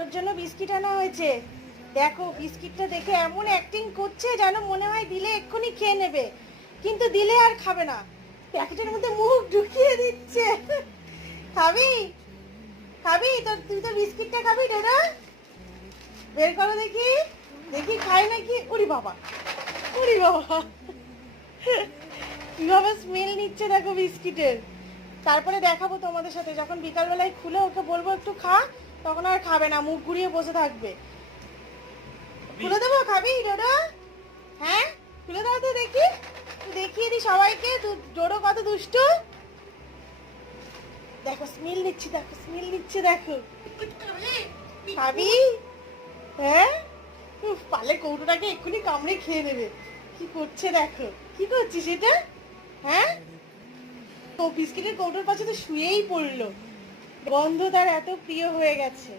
ওর জন্য বিস্কিট আনা হয়েছে। দেখো বিস্কিটটা দেখে এমন অ্যাক্টিং করছে যেন মনে হয় দিলে এক্ষুনি খেয়ে নেবে, কিন্তু দিলে আর খাবে না, প্যাকেটের মধ্যে মুখ ঢুকিয়ে দিচ্ছে। খাবি খাবি তো, তুই তো বিস্কিটটা খাবি ডোডো, বের করো দেখি, দেখি খাই নাকি। উরি বাবা, উরি বাবা, কিভাবে স্মেল নিচ্ছে দেখো বিস্কিটের। তারপরে দেখাবো তোমাদের সাথে, যখন বিকালবেলায় খুলে ওকে বলবো একটু খা, তখন আর খাবে না, মুখ ঘুরিয়ে বসে থাকবে। খুলে দেবো, খাবি ডোডো? হ্যাঁ খুলে দাও তো দেখি, দেখিয়ে দি সবাইকে ডোডো কত দুষ্টু। দেখো স্মেল নিচ্ছে, দেখো স্মেল নিচ্ছে, দেখো। খাবি? হ্যাঁ পালে কৌটোটাকে এক্ষুনি কামড়ে খেয়ে নেবে। কি করছে দেখো, কি করছিস এটা? হ্যাঁ ও বিস্কিটের কৌটোর পাশে তো শুয়েই পড়লো, গন্ধ তার এত প্রিয় হয়ে গেছে।